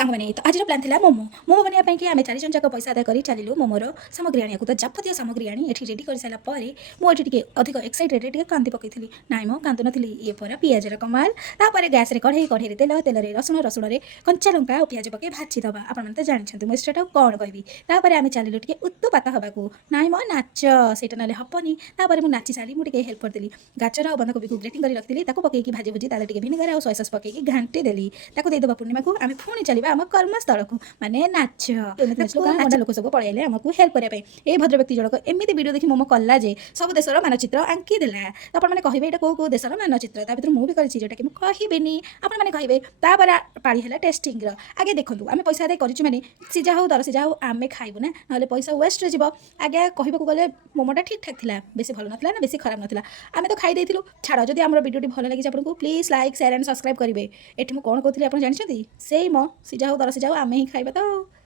सांगने तो आज प्लान था मोमो मोमो बनवाई कि आम 4 जन जाक पैसा आदाय कर चलू मोमोर सामग्री आने को तो जाबतीय सामग्री आनी ये रेडी कर सारापर मुझे टी अधिक एक्साइटेड टे कांदी पकई नाई मो कांदु नी ये पर पियाजर कमाल तापर गैस कढ़ई कढ़ई तेल तेल रसुण रसुण कंचा लंका और पियाज पकई भाजीदबा आपने तो जानते मुझे सेटा कौन कहबी आम चलू टे उत्तुपात हवा नाई मो नाच से ना हेनी मुझे नाची सारी मुझे हेल्प करदेली गाजर और बंधाकोबी को ग्रेटिंग कर रखी पकईकी भाजी भुजी ताले भिनेगार और सोया सस पकईकी घांटी देली देदेबा पूर्णिमा को आम पुणी चलवा आम कर्मस्थल को माने नाच लोक सब पलैले आमको हेल्प करने ये भद्र व्यक्ति जनक एमती वीडियो देखी मोमो कला जे सब देशर मानचित्र आंकीदेला तो आपने कहे यहाँ कौ देशर मानचित्र ता भर मुझे करी जोटा कि कहबी आपने कहे तापर पाड़ी है टेस्टिंग आगे देखूँ आम पैसा आदाय कर माने सीझा हो दर सीझा हो आम खाइबू ना ना पैसा वेस्ट जी आगे कहूँ गले मोमोटा ठीक ठाक था बेसी भल ना बेसी खराब नाला आम तो खाई छाड़ जदि आम वीडियो भल लगी आपको please like share and subscribe करेंगे ये मुझे कौन कहती आप जानते से मो सीझा हो दर सीझा हो आम ही खाइबा तो।